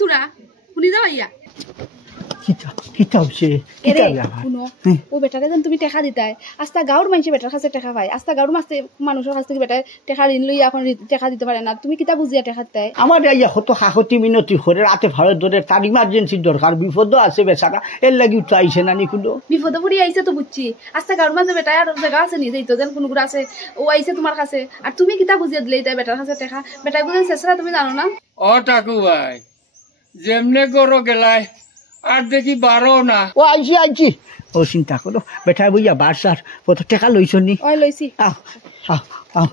তুরা শুনি যাও ইয়া কিতা হচ্ছে কিতা শুনো ও বেটারে যেন তুমি টেকা দিতাই আস্তা গাঁর মানুষে বেটার কাছে টেকা পায় আস্তা গাঁর মানুষের কাছ থেকে বেটার টেকা ঋণ লইয়া এখন টেকা দিতে পারে না তুমি কিতা বুঝিয়া টেকা দিতাই আমার ইয়া কত সাহতি মিনতি করে রাতে ভাড়া ধরে তার ইমার্জেন্সি দরকার বিপদও আছে বেচারা এর লাগি তো আইসে না নি কোনো বিপদ পড়ি আইছে তো বুঝছি আস্তা গাঁর মাঝে বেটাই আর জায়গা আছে নি যাইতো যেন কোনো গুড়া আছে ও আইছে তোমার কাছে আর তুমি কিতা বুঝিয়া দিলে তাই বেটার কাছে টেকা বেটাই বুঝেন শেষরা তুমি জানো না ও টাকু ভাই যেমনে করো গেলাই আর দেখি বারো না ও আইছি ও চিন্তা করো বেটা বইয়া বারসার কত টাকা লইছ নি ওই লইছি আও আও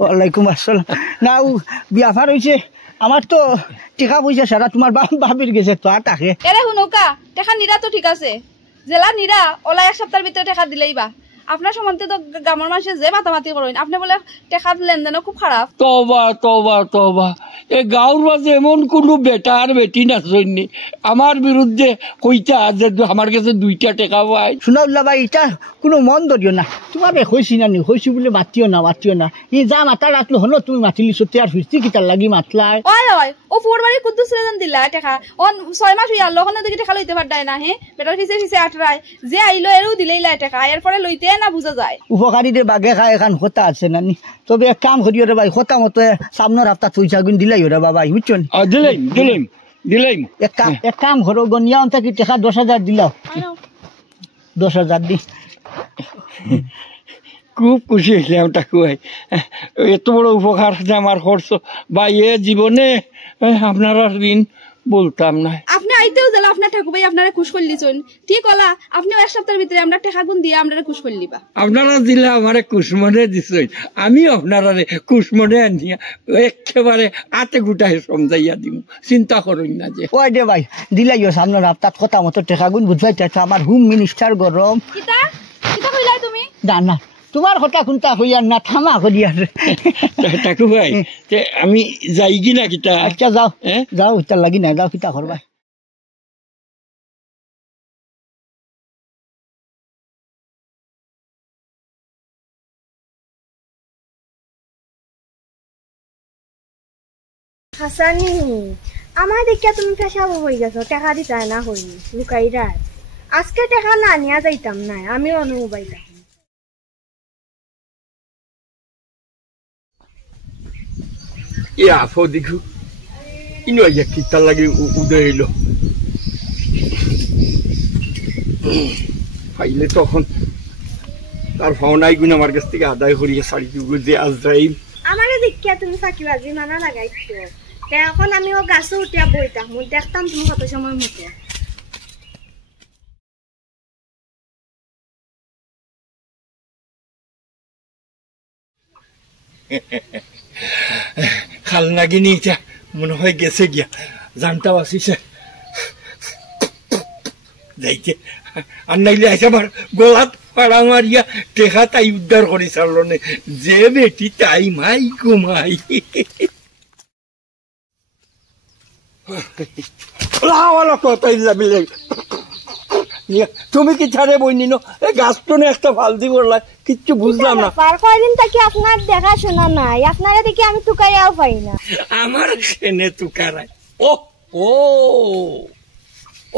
ওয়ালাইকুম আসসালাম না ও বিয়াফার হয়েছে আমার তো টেকা পয়সা সারা তোমার বাবির গেছে তো আর তাকে এরে হুনকা টেকা নিরা তো ঠিক আছে জেলা নিরা ওলা এক সপ্তাহের ভিতরে টেকা দিলেই বা আপনার সম্বন্ধে তো গ্রামের মানুষের যে মাতামাতি করেন আপনি বলে টেকার লেনদেনও খুব খারাপ তবা তবা তবা এ গাঁর মাঝে এমন কোনো বেটা আর বেটি নাচনি আমার বিরুদ্ধে কইতা যে আমার কাছে 2টা টাকা পাই শুনাউল্লা ভাই এটা কোনো মন ধরিও না তোমার হয়েছি না নি হয়েছি বলে মাতিও না ই যা মাতা রাতলো হলো তুমি মাতিলি সত্যি আর ফিরতি কিতার লাগি মাতলাই ওই ও ফুরবাড়ি কুদ্দুস রেজন দিলা টেকা ও 6 মাস হইয়া লখনে দেখি টেকা লইতে পারদাই না হে বেটার ফিসে আটরাই যে আইলো এরও দিলেই লাই টেকা এরপরে লইতে না বুঝা যায় উপকারীরে বাগে খায় এখন কথা আছে না নি তবে এক কাম করিও রে ভাই কথা মতো সামনের হাফতা পয়সা গুণ দিলাই রে বাবা বুঝছেন দিলাম এক কাম করো গনিয়া অন্তা কি টাকা 10,000 দিলাও 10,000 দি খুব খুশি হইলাম টাকু ভাই এত বড় উপকার আমার করছো ভাই এ জীবনে আপনারা ঋণ বলতাম না আপনি আইতেও জেলা আপনার ঠাকুর ভাই আপনারা খুশ করলিছুন ঠিক হলা আপনি এক সপ্তাহের ভিতরে আমরা টাকা গুণ দিয়ে আপনারা খুশ করলিবা আপনারা দিলে আমারে কুসমনে দিছই আমি আপনারা কুসমনে আনিয়া একেবারে আতে গুটায় সমঝাইয়া দিম চিন্তা করুন না যে ওই দে ভাই দিলাইও সামনের হাফতাত কথা মতো টাকা গুণ বুঝবাই আমার হোম মিনিস্টার গরম কিতা কিতা কইলাই তুমি না তোমার কথা কোনটা হইয়ার না থামা করিয়ার টাকু ভাই আমি যাই কি না কিতা আচ্ছা যাও ইতার লাগি না যাও কিতা করবা হাসানি আমার দেখিয়া তুমি পেশাবো হয়ে গেছো টাকা দিতে না হইনি লুকাই রাত আজকে টাকা না নিয়ে যাইতাম না আমি অনুমোবাইল আফো দেখু ইনো আইয়া কিতা লাগে উদয় এলো পাইলে তখন তার ফাওনাই গুণ আমার কাছ থেকে আদায় করিয়া শাড়ি যে আজরাইল আমারে দেখিয়া তুমি ফাঁকিবাজি মানা লাগাইছো এখন আমি ও গাছে উঠিয়া বইতাম দেখতাম তুমি কত সময় মতো খাল নাগিনি এটা মনে হয় গেছে গিয়া জানটা বাসিছে যাইতে আর নাইলে আছে আমার গোলাপ পাড়া মারিয়া টেকা তাই উদ্ধার করে ছাড়ল না যে বেটি তাই মাই ঘুমাই তুমি কি ছাড়ে বইনি গাছ তো একটা ফালতি করলা কিচ্ছু বুঝলাম না কয়দিন থেকে আপনার দেখাশোনা নাই আপনারা দেখি আমি টুকাইয়াও পাই না আমার সেনে টুকারাই ও ও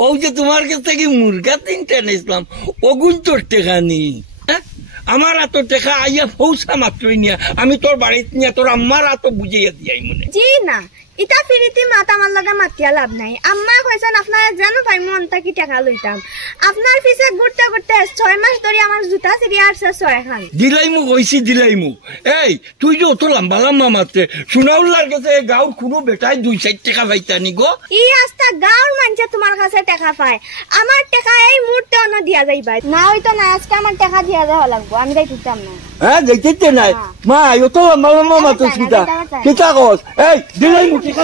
ও যে তোমার কাছ থেকে মুরগা 3টা নিয়েছিলাম ওগুন তোর টেকা নি আমার এত টেকা আইয়া পৌঁছা মাত্রই নিয়া আমি তোর বাড়িতে নিয়ে তোর আম্মার এত বুঝাইয়া দিয়াই মনে জি না ইটা ফিরিতি মাতা আমার লাগা মাতিয়া লাভ নাই আম্মা কইছেন আপনারা জানো ভাই মন তাকি টাকা লইতাম আপনার পিছে ঘুরতে ঘুরতে 6 মাস ধরে আমার জুতা সিরিয়া আসছে 6 খান দিলাইমু কইছি দিলাইমু এই তুই যে অত লম্বা লম্বা মাত্রে সুনাউল্লার কাছে গাঁর কোনো বেটায় 2-4 টাকা পাইতানি গো ই আস্তা গাঁর মানুষ তোমার কাছে টাকা পায় আমার টাকা এই মুহূর্তে অন্য দিয়া যাইবা না হইতো না আজকে আমার টাকা দিয়া দেওয়া লাগবো আমি যাই দিতাম না হ্যাঁ যাইতে নাই মা অত লম্বা লম্বা মাত্র কিতা কিতা কস এই দিলাইমু টাকা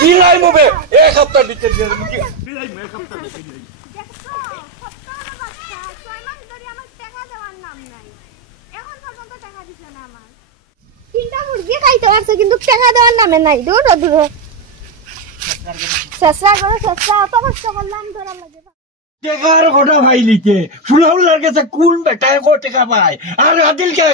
দিলাইমু বে এক সপ্তাহ ভিতরে দিলাইমু এক সপ্তাহ ভিতরে মুরগি খাইতে পারছে কিন্তু টাকা দেওয়ার নামে নাই দূর দূর চেষ্টা করো চেষ্টা অত কষ্ট করলাম ধরা লাগে টেকার গোটা ভাইলিতে সুনাউল্লার কাছে কোন বেটায় কো টেকা পায় আর আদিলকে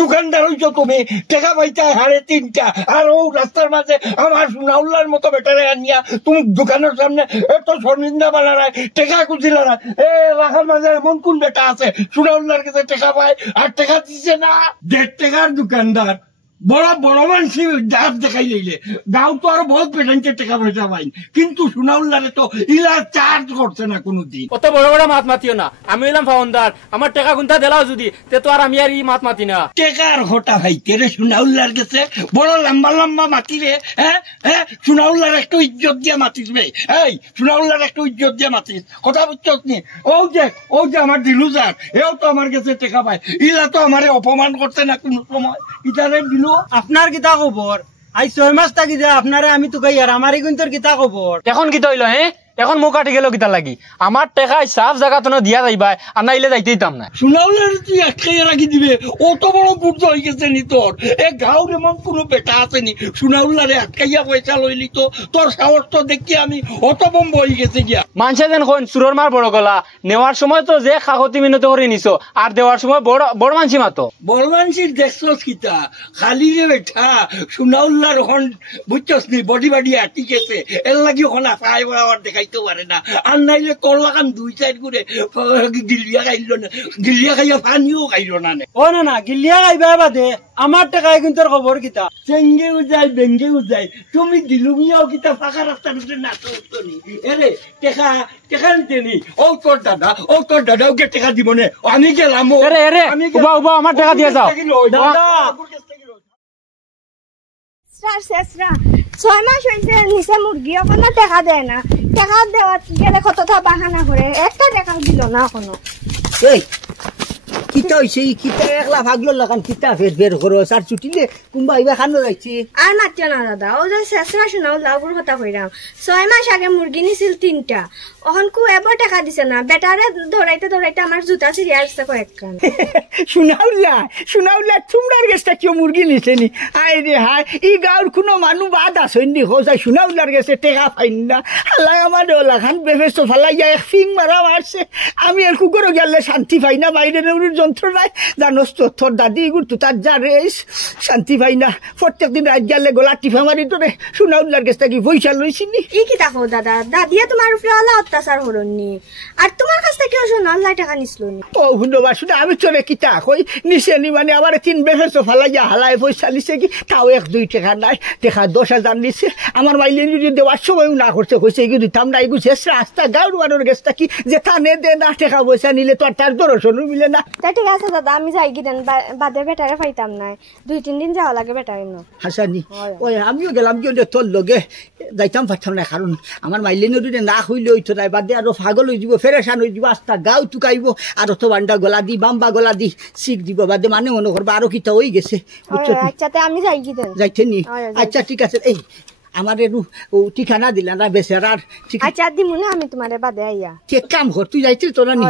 দোকানদার হইছ তুমি টেকা পাইতে 3.5 আর ও রাস্তার মাঝে আমার সুনাউল্লার মতো বেটারে আনিয়া তুমি দোকানের সামনে এত শর্মিন্দা বানারায় টেকা কুচিলা না এ রাখার মাঝে এমন কোন বেটা আছে সুনাউল্লার কাছে টেকা পায় আর টেকা দিচ্ছে না 1.5 টাকার দোকানদার বড় বড় মানুষ দাঁত দেখাই লইলে গাঁও তো আরো বহুত পেটেন্টে টাকা পয়সা পাই কিন্তু সুনাউল্লারে তো ইলা চার্জ করছে না কোনোদিন। অত বড় বড় মাত মাতিও না, আমি হইলাম ফাউন্ডার, আমার টাকা গুনতা দিলাও যদি তে তো আর আমি আর ই মাত মাতি না। টেকার হটা ভাইতে রে সুনাউল্লার কাছে বড় লম্বা লম্বা মাতি রে হ্যাঁ হ্যাঁ সুনাউল্লার একটু ইজ্জত দিয়ে মাতিস রে এই সুনাউল্লার একটু ইজ্জত দিয়ে মাতিস কথা বুঝছস নি ও যে আমার দিলুজার এও তো আমার কাছে টেকা পায় ইলা তো আমারে অপমান করতে না কোনো সময় ইটারে দিল আপনার কিতা খবর আই 6 মাস থাকি যা আপনারে আমি তো গাই আর আমারই কিন্তু কিতা খবর এখন কি হইলো এখন মুখ কাটি গেল কিতা লাগি আমার টাকা সাফ জায়গা তো দিয়া যাইবা আর নাইলে যাইতে দিতাম না। সুনাউলের তুই আটকে রাখি দিবে অত বড় বুদ্ধ হয়ে গেছে নি তোর এ গাঁওর এমন কোনো বেটা আছে নি সুনাউল্লারে আটকাইয়া পয়সা লইলি তো তোর সাহস তো দেখি আমি অত বম্ব হয়ে গেছে গিয়া মানুষে যেন কোন সুরর মার বড় গলা নেওয়ার সময় তো যে কাকতি মিনতি করে নিছো আর দেওয়ার সময় বড় মানসি মাতো বড় মানসির দেখছস কিতা খালি রে বেটা সুনাউল্লার হন বুঝছস নি বডি বাডি আটি গেছে এর লাগি হন আশায় আর দেখাইতে পারে না আর নাইলে তোর লাগান 2-4 করে গিলিয়া খাইল না গিলিয়া খাইয়া পানিও খাইল না ও না গিলিয়া খাইবা বাদে আমার টাকায় কিন্তু খবর কিতা চেঙ্গেও যায় বেঙ্গেও যায় তুমি দিলুমিয়াও কিতা ফাঁকা রাস্তার উপরে নাচো নি এরে টেকা নিতে নি ও তোর দাদা ওকে টেকা দিব নে আমি গেলাম উবা আমার টাকা দিয়ে যাও দাদা 6 মাস হয়েছে নিচে মুরগি এখনো টাকা দেয় না টাকা দেওয়া গেলে কতটা বাহানা করে একটা টাকা দিল না এখনো এই কিতা হইছে কিতা একলা ভাগলো লাগান কিতা ফের খরচ আর ছুটিলে কোনবা আইবা খানো যাইছে আর মাতিও না দাদা ও যে শেষরা শোনাও লাউর কথা কইরাম 6 মাস আগে মুরগি নিছিল 3টা এখন কু এবার টাকা দিছে না বেটারে ধরাইতে আমার জুতা ছিড়িয়া আসছে কয়েকখান শুনাউলা তোমরার গেছটা কেউ মুরগি নিছে নি আই রে হাই ই গাঁর কোনো মানুষ বাদ আসেন নি হোসাই শুনাউলার গেছে টেকা পাইন না আল্লাহ আমার ওলাখান বেফেস্ত ফালাইয়া এক ফিং মারা মারছে আমি আর কুকুরও গেলে শান্তি পাই না বাইরে নেউরির যন্ত্রণায় জানোস তো তোর দাদি এগুলো তো তার যা রেস শান্তি পাই না প্রত্যেকদিন রাত গেলে গলা টিফা মারি তোরে শুনাউলার গেছটা কি পয়সা লইছিনি ই কি দেখো দাদা দাদিয়া তোমার উপরে আলা অত্যাচার হরণনি আর তোমার কাছ থেকে সোনাল্লাই টাকা নিছিল নি ও হুন্ডবা শুনে আমি চলে কিতা কই নিচে নি মানে আবার 3 বেফেস্ত ফালাইয়া হালায় পয়সা লিছে কি তাও 1-2 টাকা নাই টাকা 10,000 নিছে আমার মাইলে যদি দেওয়ার সময়ও না করছে কইছে কি দিতাম না এগুলো শেষ রাস্তা গাঁর বানোর গেছটা কি যে থানে দে না টাকা পয়সা নিলে তো আর তার দর্শনও মিলে না তা ঠিক আছে দাদা আমি যাই গিদেন বাদে বেটারে পাইতাম না 2-3 দিন যাওয়া লাগে বেটারে ন হাসানি ওই আমিও গেলাম কি তোর লগে যাইতাম পারতাম না কারণ আমার মাইলে নদীতে না হইলে হইতো না বাদে আরো পাগল হয়ে যাব ফেরেশান হয়ে যাব আস্তা গাও টুকাইব আর তো বান্ডা গলা দি বাম্বা গলা দি শিখ দিব বাদে মানে মনে করবা আরো কিতা হয়ে গেছে আচ্ছা তে আমি যাই গিদেন যাইতে নি আচ্ছা ঠিক আছে এই আমার ঠিকানা দিলা না বেচারার আচ্ছা দিমু না আমি তোমারে বাদে আইয়া কে কাম কর তুই যাইছিস তোরা নি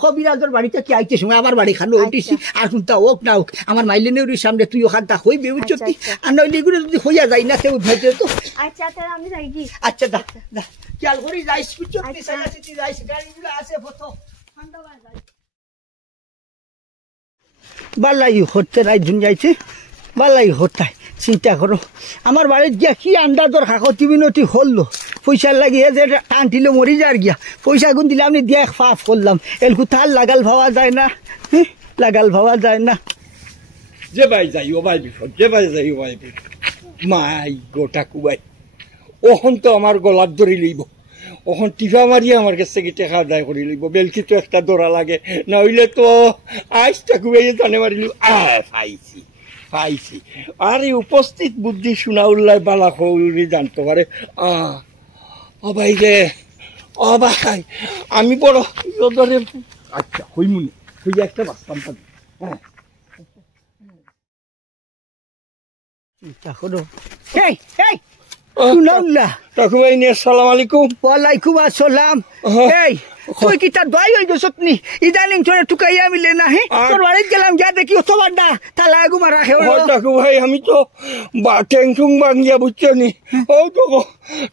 কবিরাজের বাড়িতে কি আইতে সময় আমার বাড়ি খানো উঠিছি আর শুনতা হোক না হোক আমার মাইলে নেউরির সামনে তুই ওখানটা হইবে উচ্চতি আর নইলে এগুলো যদি হইয়া যাই না কেউ ভেজে তো আচ্ছা তাহলে আমি যাই কি আচ্ছা দা খেয়াল করি যাইস উচ্চতি সাইয়াছি যাইস গাড়িগুলো আছে ফটো ঠান্ডা বাই যাই বালাই হতে নাই দুন যাইছে বালাই হতাই চিন্তা করো আমার বাড়ির গিয়া কি আন্দাজর কাকতি বিনতি হলো পয়সার লাগিয়ে যে টানটিলে মরি যার গিয়া পয়সা গুন দিলে আমি দেখ ফাফ করলাম এলকু তার লাগাল ভাবা যায় না লাগাল ভাবা যায় না যে ভাই যাই ও ভাই বিপদ যে ভাই যাই ও ভাই বিপদ মাই গোটা কুবাই ওখন তো আমার গলার ধরি লইব ওখন টিফা মারিয়ে আমার কাছ থেকে টেকা আদায় করে লইব বেলকি তো একটা দৌড়া লাগে না হইলে তো আইসটা কুবাইয়ে জানে মারিল পাইছি আর এই উপস্থিত বুদ্ধি সুনাউল্লাহ বালা খৌরি জানতে পারে ও ভাই রে ও ভাই আমি বড় আচ্ছা হইমুনি হইয়া একটা বাঁচতাম হ্যাঁ চিন্তা করো এই শুনাউল্লাহ টাকু ভাই নি আসসালামু আলাইকুম। ওয়ালাইকুম আসসালাম। এই তুই কি তার দোয়াই হয়ে গেছত নি? ইদানিং তোরে টুকাইয়া মিলে না হে? তোর বাড়িত গেলাম গিয়া দেখি অত বাড্ডা তালা গুমা রাখে। টাকু ভাই আমি তো ঠেংঠুং ভাঙিয়া বুঝছো নি, ও তো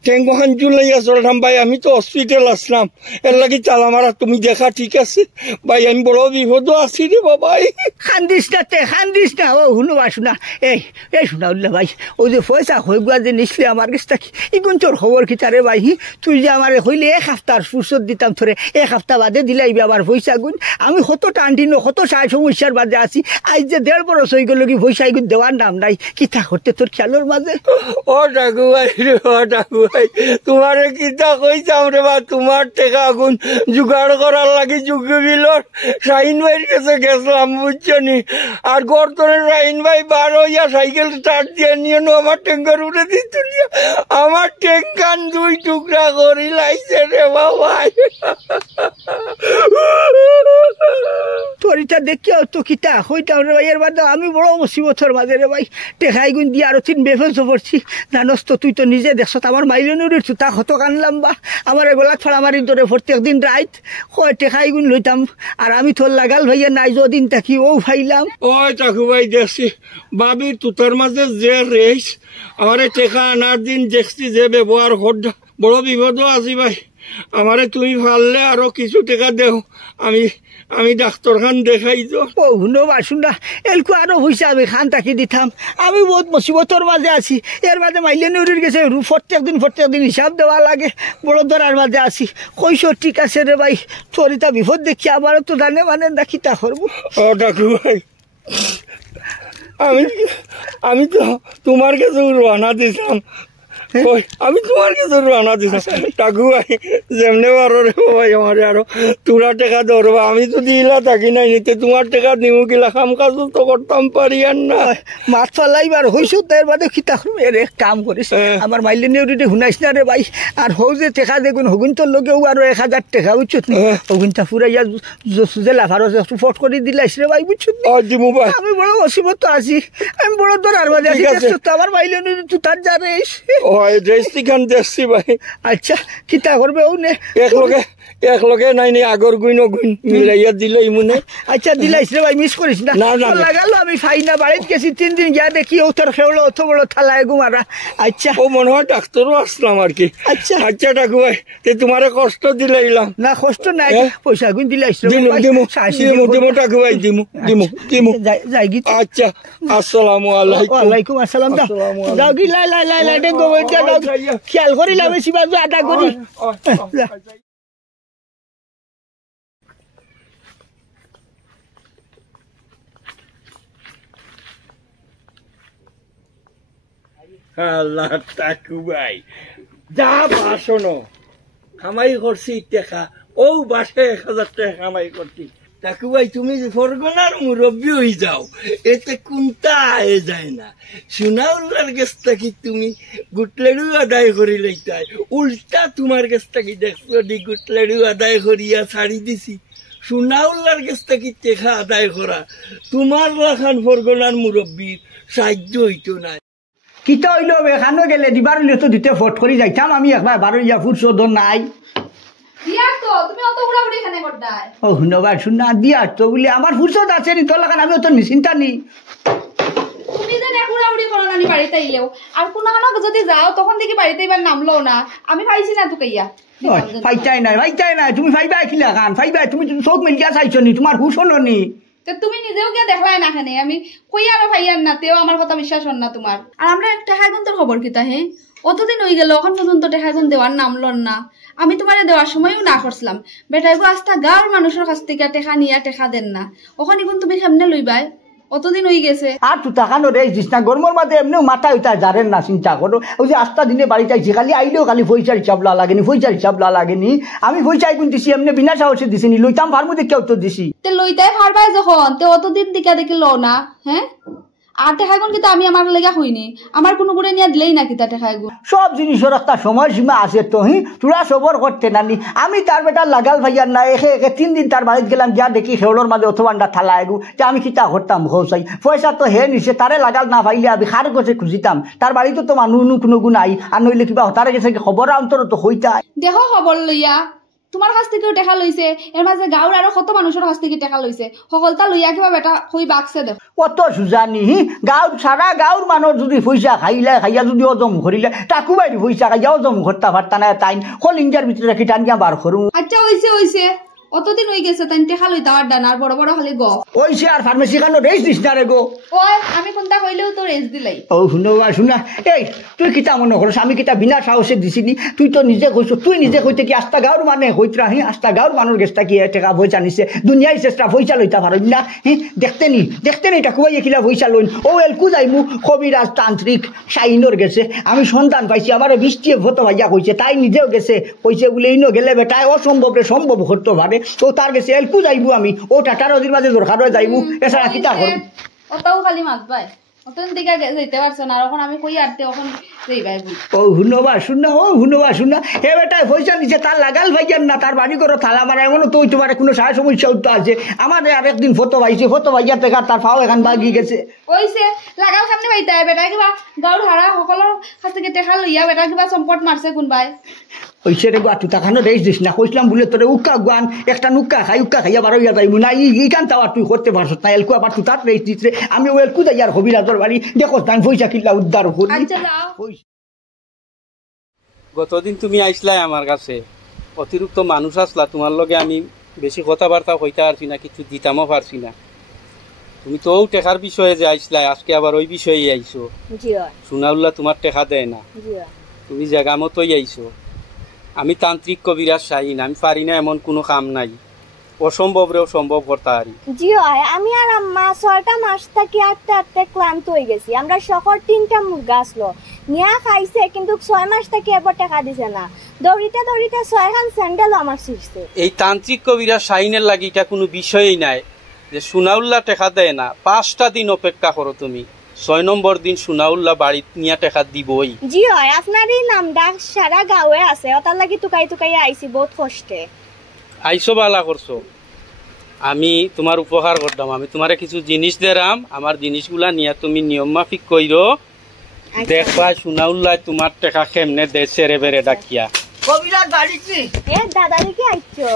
ঠেঙ্গু হাঞ্জু লাইয়া চলতাম ভাই, আমি তো হসপিটাল আসলাম, এর লাগি তালা মারা। তুমি দেখা ঠিক আছে ভাই, আমি বড় বিপদ আছি রে বাবাই। খান্দিস না তে, খান্দিস না। ও শুনবা শোনা, এই এই শোনা উল্লা ভাই, ওই যে পয়সা হয়ে গুয়া যে নিসলে আমার কাছ থেকে, ইগুন তোর খবর কি তারে ভাই? তুই যে আমার হইলে 1 সপ্তাহ ফুরসত দিতাম তোরে, 1 সপ্তাহ বাদে দিলাইবি আবার পয়সা গুণ। আমি কত টান্টিন কত সাই সমস্যার বাদে আছি, আজ যে 1.5 বছর হয়ে গেল কি পয়সা গুণ দেওয়ার নাম নাই। কিতা করতে তোর খেয়ালের মাঝে? ও টাকু ভাই রে, ও টাকু ভাই, তোমার কিতা কইতাম রে বা, তোমার টেকা আগুন জোগাড় করার লাগি যুগবিলর শাহিন ভাইয়ের কাছে গেছিলাম বুঝছো নি। আর গর্তনের শাহিন ভাই বার হইয়া সাইকেল স্টার্ট দিয়ে নিয়ে আমার ট্যাঙ্কার উঠে দিত, আমার ট্যাঙ্কার 2 টুকরা করি লাইছে রে বাবাই। তোর এটা দেখিও তো কিতা হইতাম রে ভাই। এর বাদে আমি বড় মুসিবতর মাঝে রে ভাই, টেকাই গুণ দিয়ে আরো 3 বেফেস পড়ছি। জানস তো তুই তো নিজে দেখছ, আমার মাইলনুরির চুতা কত কানলাম বা, আমার গোলাত ফাড়া মারি ধরে প্রত্যেক দিন রাইত কয় টেকাই গুণ লইতাম। আর আমি তোর লাগাল ভাইয়া নাই যদিন থাকি ও ভাইলাম। ওই টাকু ভাই দেখছি ভাবি তুতার মাঝে যে রেস, আমারে টেকা আনার দিন দেখছি যে ব্যবহার হড্ডা, বড় বিপদও আছি ভাই। আমারে তুমি পারলে আরো কিছু টাকা দেও, আমি ডাক্তারখান দেখাই তো। ও শুনো বা শুনা, এলকু আরো পয়সা আমি খান তাকি দিতাম। আমি বহুত মুসিবতর মাঝে আছি। এর মাঝে মাইলেনুরির গেছে প্রত্যেক দিন হিসাব দেওয়া লাগে, বড় ধরার মাঝে আছি। কইস ঠিক আছে রে ভাই, তোর এটা বিপদ দেখি আবারও তো জানে মানে দেখি তা করবো। ও ডাকু ভাই, আমি তো তোমার কাছে রানা দিতাম, আমি তোমার কাছে রানা দিতাম টাকু ভাই। যেমনে পারো রে ভাই আমার আরো তোরা টাকা ধরবা, আমি তো দিলা থাকি নাই নিতে, তোমার টাকা নিমু কিলা কাম কাজ তো করতাম পারি আর না। মাছ ফালাইবার হইছো তার বাদে খিতা করবি। এর কাম করিস, আমার মাইলে নিউরিটি শুনাইস না রে ভাই। আর হৌ যে টেকা দেখুন হগুন তোর লোকেও আরো 1000 টাকা বুঝছো নি, হগুনটা ফুরাইয়া সুজে লাফারো ফট করে দিলাইস রে ভাই বুঝছো। আমি বড় অসীমত আছি, আমি বড় ধরার মাঝে আছি। আমার মাইলে নিউরিটি তার যা রেস ভাই। আচ্ছা কিতা করবে ও নে একলগে নাই নি আগর গুইন মিলাইয়া দিল ইমুনে। আচ্ছা দিলাইস রে ভাই, মিস করিস না। লাগালো আমি ফাই না, বাড়িত গেছি 3 দিন গিয়া দেখি ও তোর খেলো অত বড় থালায় গুমারা। আচ্ছা ও মনে হয় ডাক্তারও আসলাম আর কি। আচ্ছা আচ্ছা টাকু ভাই, তোমারে কষ্ট দিলাইলাম না? কষ্ট নাই, পয়সা গুণ দিলাইস দিমু টাকু ভাই, দিমু যাই গি। আচ্ছা আসসালামু আলাইকুম। ওয়ালাইকুম আসসালাম। যাও গি, লাই লাই লাই লাই ডেঙ্গো খেয়াল করিলাম বেশি বাজু আটা করি। আল্লাহ টাকু ভাই যা বাসনো কামাই করছি টেকা, ও বাসে 1000 টাকা কামাই করছি। টাকু ভাই তুমি ফরগনার মুরব্বী হয়ে যাও, এতে কোনটা আয়ে যায় না। সোনাউল্লার কাছ থেকে তুমি গুটলেরু আদায় করি লইতাই, উল্টা তোমার কাছ থেকে দেখছো দি গুটলেরু আদায় করিয়া ছাড়ি দিছি। সোনাউল্লার কাছ থেকে টেকা আদায় করা তোমার লাখান ফরগনার মুরব্বীর সাহায্য হইতো না। কিতা হইল এখানে গেলে দিবার হইলে তো দিতে ফট করে যাইতাম আমি। একবার বারো ইয়া ফুট শোধন নাই। ও শুনবার শুনা দিয়া তো বলি আমার ফুরসত আছে নি তোর লাগান, আমি অত নিশ্চিন্তা নি। তুমি যে উড়াউড়ি করো না বাড়িতে আইলেও, আর কোনো যদি যাও তখন দেখি বাড়িতে এবার নামলো না। আমি পাইছি না তো কাইয়া ফাইটাই নাই তুমি ফাইবা খিলা খান ফাইবা, তুমি চোখ মিলিয়া চাইছো নি, তোমার হুশ হলো নি। তুমি নিজেও গিয়ে দেখলাই না খানে, আমি কই আর ভাইয়ার না, তেও আমার কথা বিশ্বাস হন না তোমার। আর আমরা টেকা গুণ তোর খবর কিতা হে? অতদিন হয়ে গেল এখন পর্যন্ত টেকা গুণ দেওয়ার নামল না। আমি তোমার দেওয়ার সময়ও না করছিলাম, বেটাইগো আস্তা গাঁর মানুষের কাছ থেকে টেকা নিয়ে টেকা দেন না, ওখানে এখন তুমি কেমনে লইবাই? অতদিন হয়ে গেছে। আর তু টাকানো রে দিস না, গরমের মাঝে এমনিও মাথা হইতা জারেন না, চিন্তা করো। ওই যে আস্তা দিনে বাড়িতে আইছি, খালি আইলেও খালি পয়সার হিসাব লা লাগেনি, পয়সার হিসাব লা লাগেনি। আমি পয়সা এখন দিছি এমনি বিনা সাহসে দিছিনি, লইতাম ভার মধ্যে কেউ তো দিছি। তে লইতাই ভারবাই যখন তে অতদিন দিকা দেখি লো না, হ্যাঁ? আর টেকাগুন কিন্তু আমি আমার লেগা হইনি, আমার কোনো গুড়ে নিয়ে দিলেই না কিতা টেকাগুন। সব জিনিসের একটা সময়সীমা আছে তো তোরা সবর করতে নানি। আমি তার বেটা লাগাল ভাইয়ার না একে 3 দিন তার বাড়িতে গেলাম, যা দেখি খেউলোর মাঝে অথবান্ডা থালা এগু যে আমি কিতা করতাম খোঁচাই পয়সা তো হে নিছে, তারে লাগাল না পাইলে আমি খার কাছে খুঁজিতাম। তার বাড়িতে তো মানুষ কোনো গুণ নাই, আর নইলে কিবা তারে গেছে খবর অন্তর তো হইতা। দেখো খবর লইয়া তোমার কাছ থেকেও টেকা লইছে, এর মাঝে গাঁৱৰ আৰু কত মানুষের কাছ থেকে টেকা লইছে, সকলটা লইয়া কিবা বেটা হই বাকছে দেখো। কত সুজানি গাঁৱত সারা গাঁৱৰ মানুষ যদি পয়সা খাইয়া যদি অজম করিলে তাকু বাইরে পয়সা খাইয়া অজম করতে পারতা না, তাই হল ইন্ডিয়ার ভিতরে রাখি টানিয়া বার করু। আচ্ছা হইছে অতদিন হয়ে গেছে তাই টেকা লইতে পারডা না, আর বড় বড় খালি গ ওইছে আর ফার্মেসি খানো রেস দিস না রে গো। ওই আমি কোনটা কইলেও তো রেস দিলাই। ও শুনা এই তুই কিতা মনে করছ আমি কিতা বিনা সাহসে দিছিনি? তুই তো নিজে কইছ, তুই নিজে কইতে কি আস্তা গাঁৱৰ মানে হইতরা আস্তা গাঁৱৰ মানুষ গেছটা কি টাকা পয়সা নিছে, দুনিয়ায় চেষ্টা পয়সা লইতা পারেন না। দেখতে নি এটা খুবই কিলা পয়সা লইন। ও এলকু যাইমু কবিরাজ তান্ত্রিক সাইনর গেছে, আমি সন্ধান পাইছি, আমার বৃষ্টিয়ে ভতো ভাইয়া কইছে, তাই নিজেও গেছে কইছে বলে ইনো গেলে বেটায় অসম্ভব রে সম্ভব করতে পারে, তো তার গেছে এলকু যাইবু আমি ও টাটার ওদির মাঝে দরকার হয়ে যাইবু, এছাড়া কিতা করব? ওটাও খালি মাত ভাই অতদিন দিকে যেতে পারছো না, এখন আমি কই আরতে এখন যাইবাই বল। ও হুনবা শুনা হে বেটায় পয়সা দিছে, তার লাগাল ভাইয়ার না, তার বাড়ি করো থালা মারা এমন তো হইতে পারে কোনো সারা সমস্যা উঠতে আছে। আমাদের আরেকদিন ফটো ভাইয়া টেকা তার পাও এখান বাগি গেছে। ওইছে লাগাল সামনে পাইতে বেটা কিবা গাঁৱৰ হারা সকলের কাছ থেকে টেকা লইয়া বেটা কিবা সম্পদ মারছে কোনবাই। ওইছে রে গা তুই তাখানো রেস দিস না, কইছিলাম বলে তোরে উক্কা গুয়ান একটা নুক্কা খাইয়া বারো ইয়া যাইবো না, ইখান তো আর তুই করতে পারছ না। এলকু আবার তুই তার রেস দিস রে, আমি ও এলকু যাই আর হবিরাজর বাড়ি দেখো তাই পয়সা কিল্লা উদ্ধার করি। আচ্ছা যাও। গতদিন তুমি আইসলাই আমার কাছে, অতিরিক্ত মানুষ আসলা, তোমার লগে আমি বেশি কথাবার্তা হইতে পারছি না, কিছু দিতামও পারছি না। তুমি তো টেকার বিষয়ে যে আইসলাই, আজকে আবার ওই বিষয়ে আইসো। সোনাউল্লাহ তোমার টেকা দেয় না, তুমি জায়গা মতোই আইসো। আমি তান্ত্রিক কবিরাজ শাহিন, আমি পারি না এমন কোনো কাম নাই, অসম্ভব রে সম্ভব করতে পারি। জি হয়, আমি আর আম্মা 6টা মাস থেকে আটতে ক্লান্ত হয়ে গেছি। আমরা শহর 3টা মুরগা আসলো নিয়া খাইছে, কিন্তু 6 মাস থেকে এবার টাকা দিছে না। দৌড়িতে 6খান স্যান্ডেল আমার ছিঁড়ছে। এই তান্ত্রিক কবিরাজ শাহিনের লাগি এটা কোনো বিষয়ই নাই যে সোনাউল্লাহ টেকা দেয় না। 5টা দিন অপেক্ষা করো তুমি, 6 নম্বর দিন সোনাউল্লাহ বাড়ি নিয়ে টেকা দিবই। জি হয়, আপনার এই নামটা সারা গাঁৱে আছে, ওটার লাগি টুকাই আইছি বহুত কষ্টে। আইসো বালা করছো, আমি তোমার উপকার করতাম, আমি তোমারে কিছু জিনিস দেরাম, আমার জিনিসগুলা নিয়ে তুমি নিয়ম মাফিক কইরো, দেখবা সোনাউল্লাহ তোমার টেকা কেমনে দেশে রে বেড়ে ডাকিয়া। কবিরাজ বাড়িতে এ দাদা দেখি আইছো।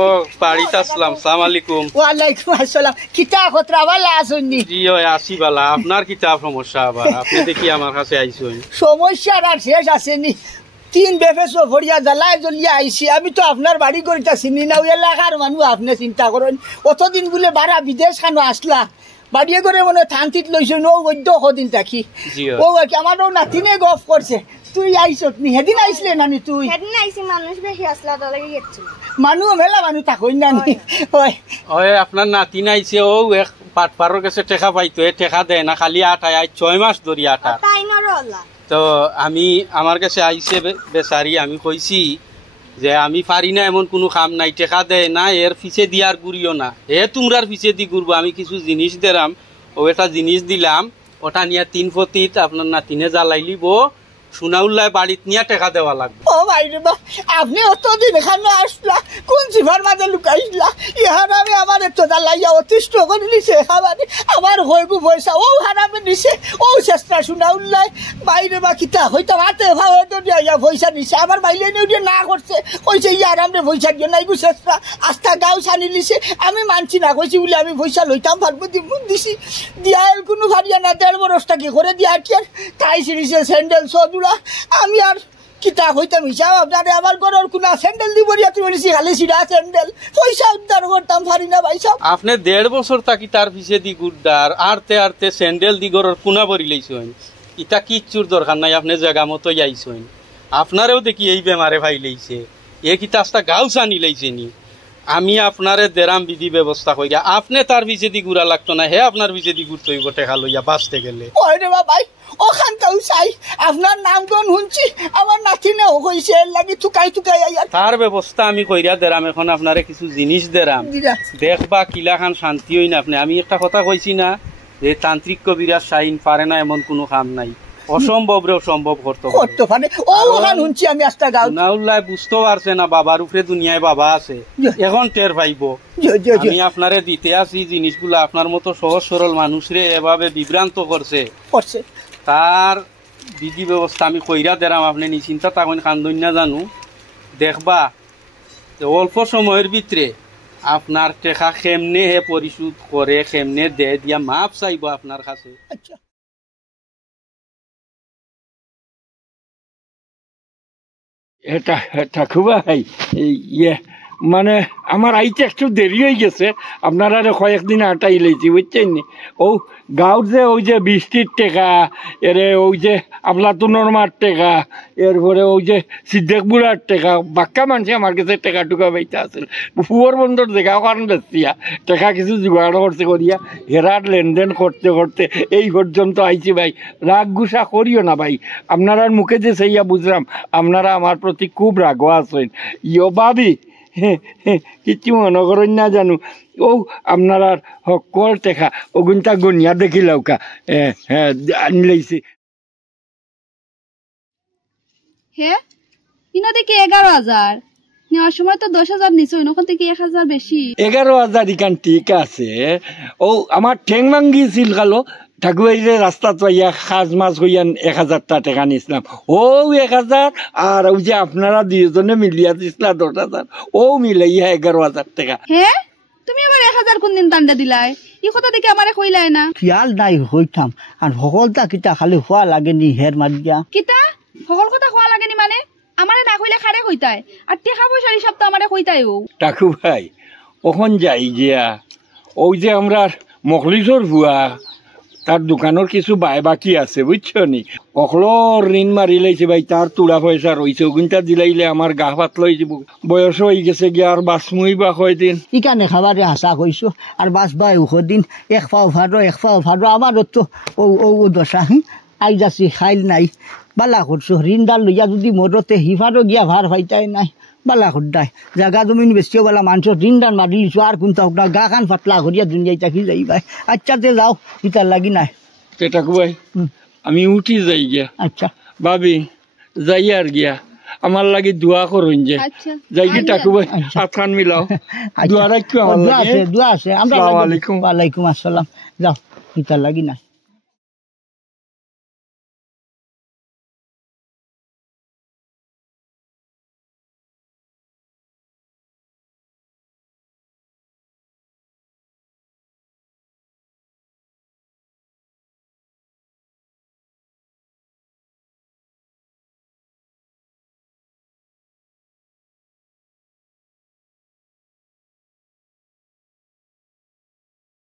ও বাড়িতে আসলাম, সালাম আলাইকুম। ওয়ালাইকুম আসসালাম, কিতা খতরা বালা আসুননি? জি হয়, আসি বালা। আপনার কিতা সমস্যা আবার? আপনি দেখি আমার কাছে আইসুন। সমস্যার আর শেষ আসেনি, 3 বেফেসো ভরিয়া জ্বালায় জ্বলিয়া আইসি। আমি তো আপনার বাড়ি করিতা চিনি না, ওই এলাকার মানুষ, আপনি চিন্তা করেন অতদিন বলে বারা বিদেশ খানো আসলা, বাড়িয়ে করে মনে থানতিত লইছ নো বৈদ্য কদিন থাকি। ও আমারও নাতিনে গফ করছে, তুই আইসত নি? সেদিন আইসলে নানি? তুই সেদিন আইছি, মানুষ বেশি আসলা, ওটা লাগি গেছিল। মানুষ মেলা মানুষ থাকই নানি। ওই আপনার নাতি নাইছে, ও এক পাটপাড়ের কাছে টেকা পাইতো, এ টেকা দেয় না, খালি আটায় 6 মাস ধরি আটা। তাই নরলা তো আমি আমার কাছে আইসে বেচারি, আমি কইছি যে আমি পারি না এমন কোনো কাম নাই, টেকা দেয় না, এর পিছে দিয়ার গুড়িও না, তোমরার পিছে দি ঘুরবো। আমি কিছু জিনিস দিলাম, ও একটা জিনিস দিলাম, ওটা নিয়ে 3 ফতিত আপনার নাতিনে জ্বালাইলিব, সোনাউল্লাহ বাড়িতে নিয়ে টেকা দেওয়া লাগবে। ও ভাই রে বা, আপনি অতদিন এখানে আসলা, কোন জিভার মাঝে লুকাইলা? ইহার আমি আমার এত জ্বালাইয়া অতিষ্ঠ করে নিছে, খাবারে আমার হইবু পয়সা ও হারামে নিছে, ও চেষ্টা সোনাউল্লাহ বাইরে বা কিতা হইতো হাতে ভাবে তো দিয়া পয়সা নিছে, আমার বাইলে নিয়ে না করছে, কইছে ইয়ার আমরা পয়সা দিয়ে নাই গো চেষ্টা, আস্থা গাও ছানি নিছে। আমি মানছি না, কইছি বলে আমি পয়সা লইতাম পারবো, দিছি দিয়া এল কোনো ভারিয়া না, 1.5 বরসটা কি করে দিয়া আটিয়ার তাই ছিড়িছে স্যান্ডেল সবগুলা। আমি আর কিতা হইতাম হিসাব আপনারে, আমার ঘরের কোনা স্যান্ডেল দিব তুমি বলেছি, খালি সিরা স্যান্ডেল, পয়সা উদ্ধার করতাম পারি না ভাই সব। আপনি 1.5 বছর থাকি তার পিছে দি গুড়দার আরতে আরতে স্যান্ডেল দি ঘরের কোনা ভরি লাইছেন, ইটা কিচ্ছুর দরকার নাই, আপনি জায়গা মতোই আইছেন। আপনারেও দেখি এই বেমারে ভাই লাইছে, এ কিতা আস্তা গাও চানি লাইছে নি। আমি আপনারে দেরাম বিধি ব্যবস্থা করিয়া আপনি তার বিচেদি ঘুরা লাগতো না, হে আপনার বিচেদি ঘুরতে হইব টেকা লইয়া বাঁচতে গেলে। ওই রে বাবাই ওখানটাও চাই আপনার নামগণ শুনছি আমার নাতিনেও কইছে এর লাগি থুকাই থুকাই আইয়া তার ব্যবস্থা আমি কইরা দেরাম। এখন আপনারে কিছু জিনিস দেরাম, দিরা দেখবা কিলাখান শান্তি হই না। আপনি আমি একটা কথা কইছি না যে তান্ত্রিক কবিরাজ শাহিন পারে না এমন কোনো কাম নাই, অসম্ভব রে সম্ভব করতে করতে পারে। ও ওখান শুনছি আমি আস্তা গাও নাউল্লাহ বুঝতে পারছে না বাবার উপরে দুনিয়ায় বাবা আছে, এখন টের পাইব। আমি আপনারে দিতে আসি জিনিসগুলো আপনার মতো সহজ সরল মানুষরে এভাবে বিভ্রান্ত করছে, তার বিধি ব্যবস্থা আমি কইরা দেরাম। আপনি নিশ্চিন্তা তখন কান্দন না জানু, দেখবা অল্প সময়ের ভিতরে আপনার টেকা কেমনে হে পরিশোধ করে কেমনে দে দিয়া মাপ চাইব আপনার কাছে। আচ্ছা এটা ঠাকুরভাই ইয়ে মানে আমার আইতে একটু দেরি হয়ে গেছে, আপনারা কয়েকদিন আটাই লেছি বুঝছেন নি। ও গাঁর যে ওই যে বৃষ্টির টেকা, এরে ওই যে আপলাতুনোর মার টেকা, এরপরে ওই যে সিদ্ধেকবুড়ার টেকা, বাক্কা মানুষ আমার কাছে টেকা টুকা পাইতে আসল। পুয়ার বন্দর দেখা কারণ বেশিয়া টেকা কিছু জোগাড় করতে করিয়া হেরার লেনদেন করতে করতে এই পর্যন্ত আইছি ভাই। রাগ গুসা করিও না ভাই, আপনার মুখে যে সেইয়া বুঝলাম আপনারা আমার প্রতি খুব রাগও আছেন। ইয় ভাবি কিছু মনে করেন না জানো, ও আপনার সকল টেকা ওগুনটা গনিয়া দেখিলাও কা আনলাইছে। হে ইনা দেখি 11,000 নেওয়ার সময় তো 10,000 নিছো, ওখান থেকে 1,000 বেশি। 11,000 ইকান ঠিক আছে। ও আমার ঠেং ভাঙ্গিছিল কালো ঠাকুরের রাস্তা পাইয়া খাজ মাছ হইয়ান 1,000টা টাকা নিছিলাম। ও 1,000 আর ওই যে আপনারা দুজনে মিলিয়া দিছিলা 10,000, ও মিলাইয়া 11,000 টাকা। হে তুমি আবার 1,000 কোন দিন তান্ডা দিলাই? ই কথা দেখে আমারে কইলাই না। খেয়াল নাই হইতাম আর সকলটা কিতা খালি হওয়া লাগেনি হের মারিয়া কিতা সকল কথা খোয়া লাগেনি মানে? আমারে না কইলে খারে কইতাই, আর টাকা পয়সার হিসাব তো আমারে কইতাই। ও টাকু ভাই ওখান যাই গিয়া ওই যে আমরা মখলিসর ভুয়া তার দোকানের কিছু বাই বাকি আছে বুঝছো নি, অকলো ঋণ মারি লাইছে ভাই, তার তুড়া পয়সা রয়েছে, ওগুনটা দিলাইলে আমার গা পাত লই যাব। বয়স হয়ে গেছে গিয়া আর বাসমুই বা কয়দিন ইকানে খাবারে হাসা কইছো আর বাস বাই দিন এক পাও ভাড়ো আমারও তো ও ও দশা আই যাচ্ছি খাইল নাই। বালা করছো ঋণদার লইয়া যদি মরতে হিফারও গিয়া ভার ভাইতাই নাই। বালা খুদ্দাই জাগা জমিন বেশিও বলা মানুষ ঋণদার মারি লিছো আর কোনটা গা খান পাতলা করিয়া দুনিয়ায় চাকি যাই ভাই। আচ্ছাতে যাও ইতার লাগি নাই। টাকু ভাই আমি উঠি যাই গিয়া। আচ্ছা ভাবি যাই আর গিয়া আমার লাগে দোয়া করুন যে যাই কি টাকু ভাই হাত খান মিলাও দোয়া রাখো আমার লাগে। দোয়া আছে আমরা। আসসালামু আলাইকুম। ওয়ালাইকুম আসসালাম। যাও ইতার লাগি নাই।